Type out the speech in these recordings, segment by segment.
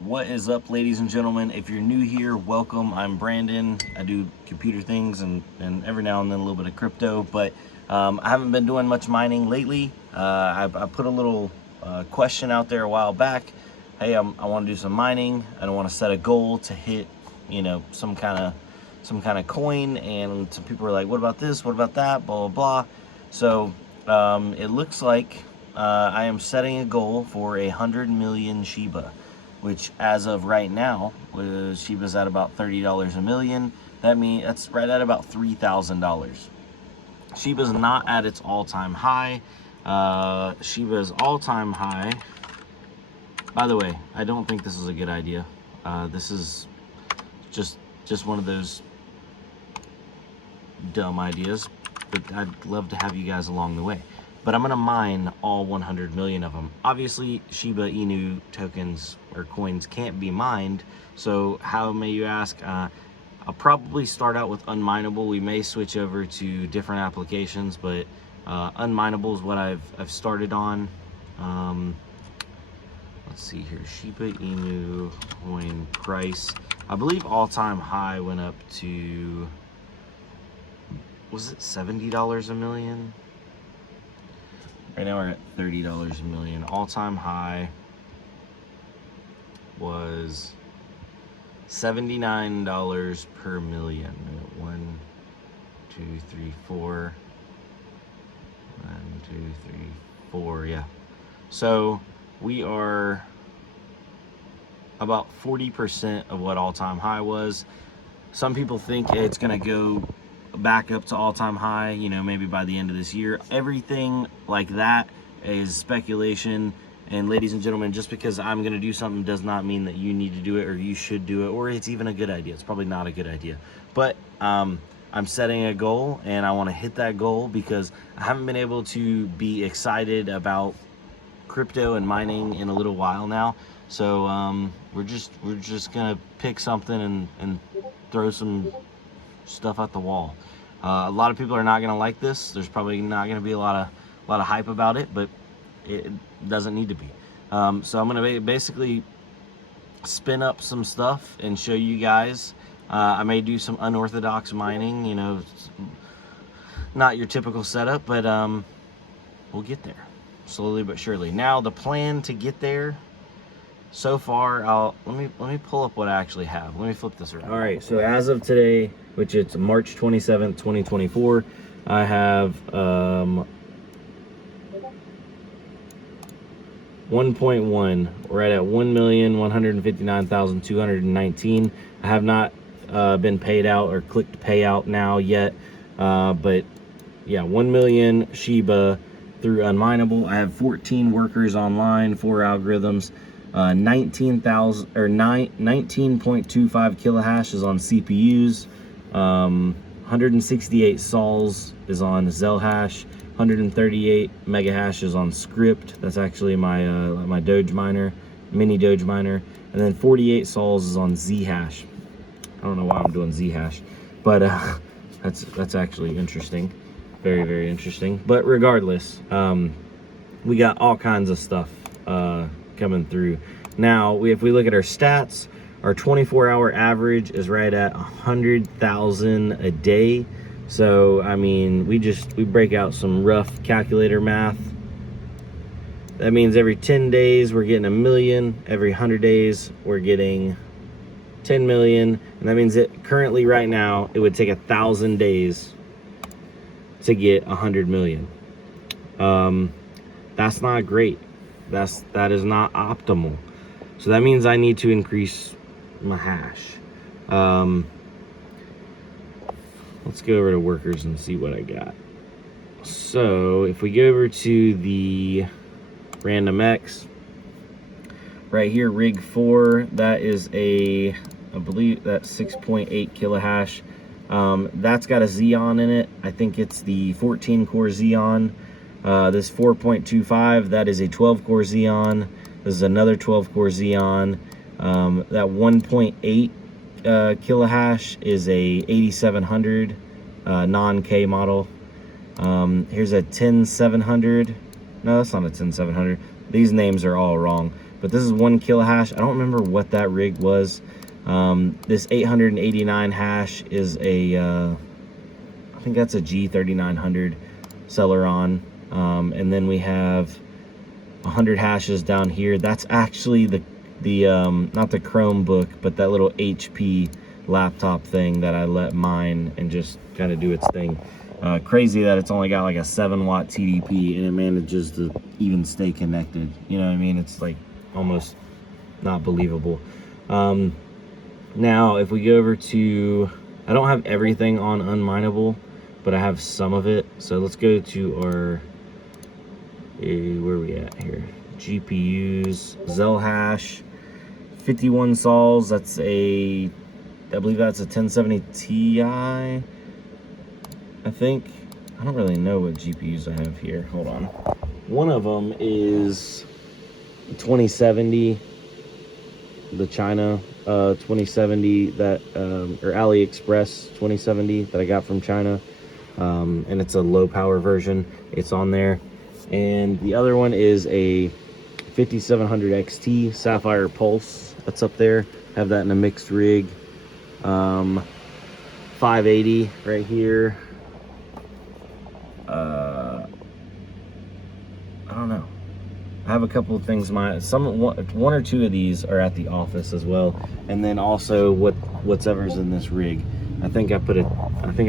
What is up, ladies and gentlemen? If you're new here, welcome. I'm Brandon. I do computer things and every now and then a little bit of crypto, but I haven't been doing much mining lately. I put a little question out there a while back. Hey, I want to do some mining. I don't want to set a goal to hit, some kind of coin. And some people are like, "What about this? What about that?" Blah blah blah. So it looks like I am setting a goal for 100 million Shiba, which as of right now, Shiba's at about $30 a million. That means that's right at about $3,000. Shiba's not at its all-time high. Shiba's all-time high, by the way, I don't think this is a good idea. This is just one of those dumb ideas, but I'd love to have you guys along the way. But I'm gonna mine all 100 million of them. Obviously, Shiba Inu tokens or coins can't be mined. So how, may you ask? I'll probably start out with Unmineable. We may switch over to different applications, but Unmineable is what I've started on. Let's see here, Shiba Inu coin price. I believe all-time high went up to, was it $70 a million? Right now we're at $30 a million. All-time high was $79 per million. 1, 2, 3, 4. 1, 2, 3, 4. Yeah. So we are about 40% of what all-time high was. Some people think it's gonna go back up to all-time high, maybe by the end of this year. Everything like that is speculation. And ladies and gentlemen, just because I'm going to do something does not mean that you need to do it or you should do it, or it's even a good idea. It's probably not a good idea. But I'm setting a goal and I want to hit that goal because I haven't been able to be excited about crypto and mining in a little while now. So we're just gonna pick something and throw some stuff at the wall. A lot of people are not gonna like this. There's probably not gonna be a lot of hype about it, but it doesn't need to be. So I'm gonna basically spin up some stuff and show you guys. I may do some unorthodox mining, not your typical setup, but we'll get there slowly but surely. Now the plan to get there, so far, let me pull up what I actually have. Let me flip this around. All right, so as of today, which it's March 27th, 2024, I have 1.1, right at 1,159,219. I have not been paid out or clicked payout now yet, but yeah, 1 million Shiba through Unmineable. I have 14 workers online, 4 algorithms. 19,000 or 19.25 kilohash is on CPUs. 168 sols is on Zelhash. 138 megahash is on Script. That's actually my my Doge miner, mini Doge miner. And then 48 sols is on Zhash. I don't know why I'm doing Zhash, but that's actually interesting. Very, very interesting. But regardless, we got all kinds of stuff coming through. Now, if we look at our stats, our 24-hour average is right at 100,000 a day. So, I mean, we break out some rough calculator math. That means every 10 days we're getting 1 million. Every 100 days we're getting 10 million. And that means that currently right now it would take 1,000 days to get 100 million. That's not great. That is not optimal. So that means I need to increase my hash. Let's go over to workers and see what I got. So if we go over to the random X right here, rig 4, that is I believe that's 6.8 kilohash. That's got a Xeon in it. I think it's the 14 core Xeon. This 4.25, that is a 12 core Xeon. This is another 12 core Xeon. That 1.8 kilohash is a 8700 non-K model. Here's a 10700. No, that's not a 10700. These names are all wrong. but this is 1 kilohash. I don't remember what that rig was. This 889 hash is a, I think that's a G3900 Celeron. And then we have 100 hashes down here. That's actually the not the Chromebook, but that little HP laptop thing that I let mine and just kind of do its thing. Crazy that it's only got like a 7-watt TDP and it manages to even stay connected. You know what I mean? It's like almost not believable. Now, if we go over to, I don't have everything on Unmineable, but I have some of it. So let's go to our, where are we at here? GPUs, Zelhash, 51 sols. That's a, I believe that's a 1070 Ti, I think. I don't really know what GPUs I have here. Hold on. One of them is 2070, the China 2070 that, or AliExpress 2070 that I got from China. And it's a low power version. It's on there. And the other one is a 5700 XT Sapphire Pulse. That's up there. Have that in a mixed rig. 580 right here. I don't know. I have a couple of things. One or two of these are at the office as well, and then also whatever's in this rig. I think I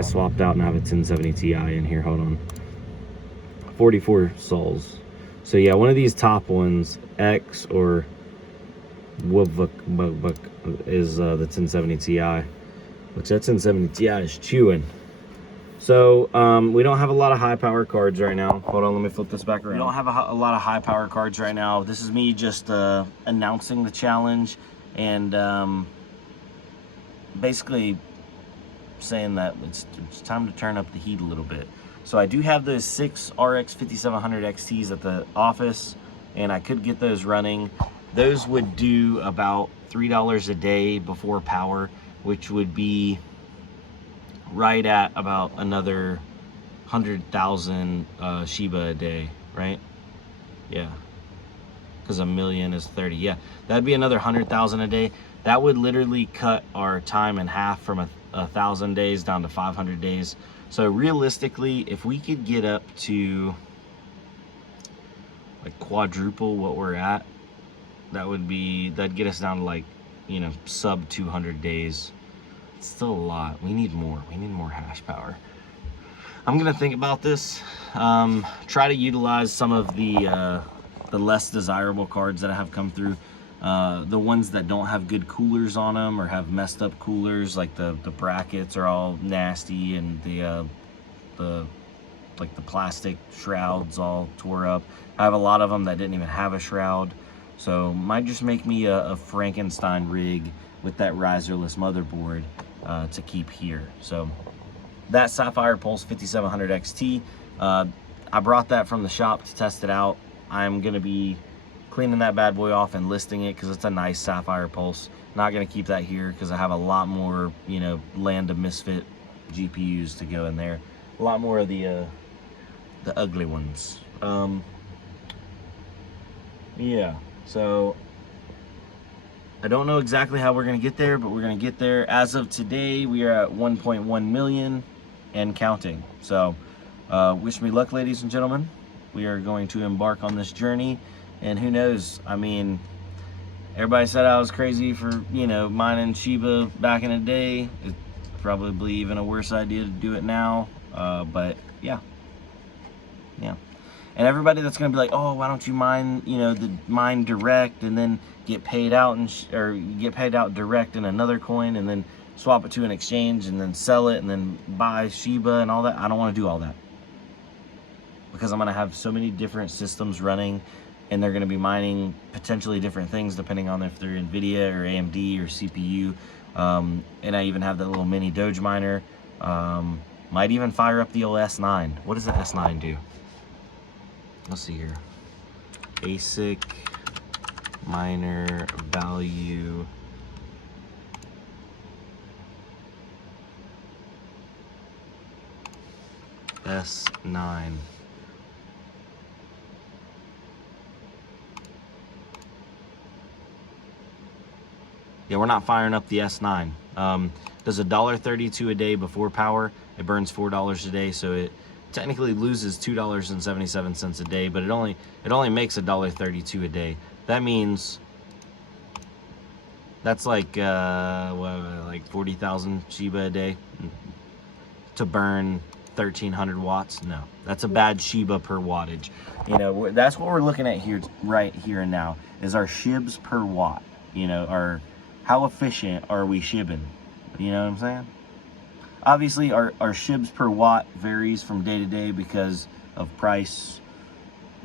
swapped out and I have a 1070 Ti in here. Hold on. 44 sols. So yeah, one of these top ones, X or Wubuk, is the 1070 Ti, which that 1070 Ti is chewing. So we don't have a lot of high power cards right now. Hold on, let me flip this back around. We don't have a lot of high power cards right now. This is me just announcing the challenge and basically saying that it's time to turn up the heat a little bit. So I do have those 6 RX 5700 XTs at the office, and I could get those running. Those would do about $3 a day before power, which would be right at about another 100,000 Shiba a day, right? Yeah, because a million is 30. Yeah, that'd be another 100,000 a day. That would literally cut our time in half from 1,000 days down to 500 days. So realistically, if we could get up to like quadruple what we're at, that'd get us down to like, you know, sub 200 days. It's still a lot. We need more hash power. I'm gonna think about this. Try to utilize some of the less desirable cards that I have come through. The ones that don't have good coolers on them or have messed up coolers, like the brackets are all nasty, and the plastic shrouds all tore up. I have a lot of them that didn't even have a shroud, so might just make me a Frankenstein rig with that riserless motherboard to keep here. So that Sapphire Pulse 5700 XT, I brought that from the shop to test it out. I'm gonna be cleaning that bad boy off and listing it because it's a nice Sapphire Pulse. Not gonna keep that here because I have a lot more, you know, land of misfit GPUs to go in there. A lot more of the ugly ones. Yeah, so I don't know exactly how we're gonna get there, but we're gonna get there. As of today, we are at 1.1 million and counting. So wish me luck, ladies and gentlemen. We are going to embark on this journey, and who knows, I mean, everybody said I was crazy for, you know, mining Shiba back in the day. It's probably even a worse idea to do it now, but yeah. And everybody that's gonna be like, oh, why don't you mine, you know, mine direct and then get paid out or get paid out direct in another coin and then swap it to an exchange and then sell it and then buy Shiba and all that. I don't want to do all that, because I'm gonna have so many different systems running, and they're gonna be mining potentially different things depending on if they're NVIDIA or AMD or CPU. And I even have that little mini Doge miner. Might even fire up the old S9. What does the S9 do? Let's see here. ASIC miner value. S9. Yeah, we're not firing up the S9. Does $1.32 a day before power. It burns $4 a day, so it technically loses $2.77 a day, but it only makes $1.32 a day. That means that's like 40,000 Shiba a day to burn 1,300 watts. No, that's a bad Shiba per wattage. You know, that's what we're looking at here, right here and now, is our SHIBs per watt. You know, how efficient are we shibbing? You know what I'm saying? Obviously, our SHIBs per watt varies from day to day because of price,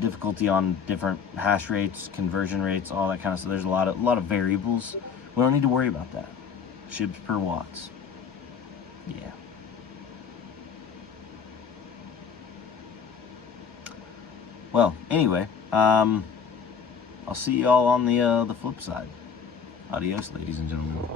difficulty on different hash rates, conversion rates, all that kind of stuff. There's a lot of variables. We don't need to worry about that. SHIBs per watts. Yeah. Well, anyway, I'll see y'all on the flip side. Adios, ladies and gentlemen.